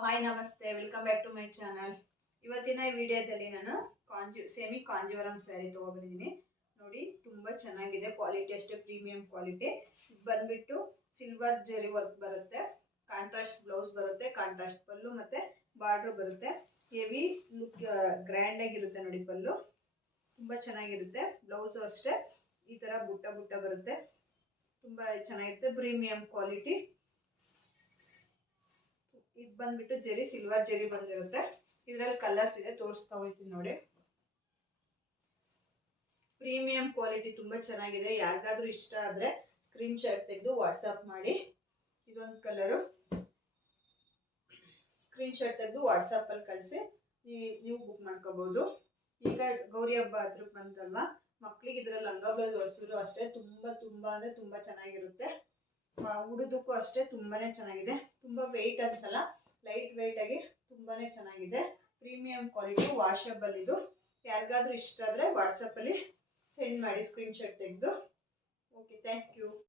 Hi ನಮಸ್ತೆ, welcome back to my channel. ಇವತ್ತಿನ ವಿಡಿಯೋದಲ್ಲಿ ನಾನು ಸೆಮಿ ಕಾಂಜೀವರಂ ಸ್ಯಾರಿ ತೊಗೊಬಂದಿದ್ದೀನಿ. ನೋಡಿ, ತುಂಬ ಚೆನ್ನಾಗಿದೆ, ಕ್ವಾಲಿಟಿ ಅಷ್ಟೇ ಪ್ರೀಮಿಯಂ ಕ್ವಾಲಿಟಿ. ಬಂದ್ಬಿಟ್ಟು ಸಿಲ್ವರ್ ಜರಿ ವರ್ಕ್ ಬರುತ್ತೆ, ಕಾಂಟ್ರಾಸ್ಟ್ ಬ್ಲೌಸ್ ಬರುತ್ತೆ, ಕಾಂಟ್ರಾಸ್ಟ್ ಪಲ್ಲು ಮತ್ತು ಬಾರ್ಡ್ರ್ ಬರುತ್ತೆ. ಹೆವಿ ಲುಕ್ ಗ್ರ್ಯಾಂಡ್ ಆಗಿರುತ್ತೆ ನೋಡಿ. ಪಲ್ಲು ತುಂಬ ಚೆನ್ನಾಗಿರುತ್ತೆ, ಬ್ಲೌಸು ಅಷ್ಟೇ ಈ ಥರ ಬುಟ್ಟ ಬುಟ್ಟ ಬರುತ್ತೆ, ತುಂಬ ಚೆನ್ನಾಗಿರುತ್ತೆ, ಪ್ರೀಮಿಯಂ ಕ್ವಾಲಿಟಿ. ಇದು ಬಂದ್ಬಿಟ್ಟು ಜರಿ ಸಿಲ್ವರ್ ಜರಿ ಬಂದಿರುತ್ತೆ. ಇದರಲ್ಲಿ ಕಲರ್ಸ್ ಇದೆ, ತೋರಿಸ್ತಾ ಹೋಗ್ತೀನಿ ನೋಡಿ. ಪ್ರೀಮಿಯಂ ಕ್ವಾಲಿಟಿ ತುಂಬ ಚೆನ್ನಾಗಿದೆ. ಯಾರಿಗಾದ್ರೂ ಇಷ್ಟ ಆದರೆ ಸ್ಕ್ರೀನ್ ಶಾಟ್ ತೆಗೆದು ವಾಟ್ಸಪ್ ಮಾಡಿ. ಇದೊಂದು ಕಲರು, ಸ್ಕ್ರೀನ್ ಶಾಟ್ ತೆಗೆದು ವಾಟ್ಸಪ್ಪಲ್ಲಿ ಕಳಿಸಿ ನೀವು ಬುಕ್ ಮಾಡ್ಕೋಬಹುದು. ಈಗ ಗೌರಿ ಹಬ್ಬ ಹತ್ರ ಬಂತಲ್ವಾ, ಮಕ್ಕಳಿಗೆ ಇದರಲ್ಲಿ ಲಂಗ ಬ್ಲೌಸ್ ಹೊಸರು ಅಷ್ಟೇ ತುಂಬ ಅಂದರೆ ತುಂಬ ಚೆನ್ನಾಗಿರುತ್ತೆ. ಉಡೋದಕ್ಕೂ ಅಷ್ಟೇ ತುಂಬಾನೇ ಚೆನ್ನಾಗಿದೆ. ತುಂಬ ವೆಯ್ಟ್ ಅನ್ಸಲ್ಲ, ಲೈಟ್ ವೆಯ್ಟ್ ಆಗಿ ತುಂಬಾನೇ ಚೆನ್ನಾಗಿದೆ. Premium quality, washable. ಇದು ಯಾರಿಗಾದ್ರೂ ಇಷ್ಟ ಆದರೆ ವಾಟ್ಸಪ್ಪಲ್ಲಿ ಸೆಂಡ್ ಮಾಡಿ ಸ್ಕ್ರೀನ್ ಶಾಟ್ ತೆಗೆದು. Okay, thank you.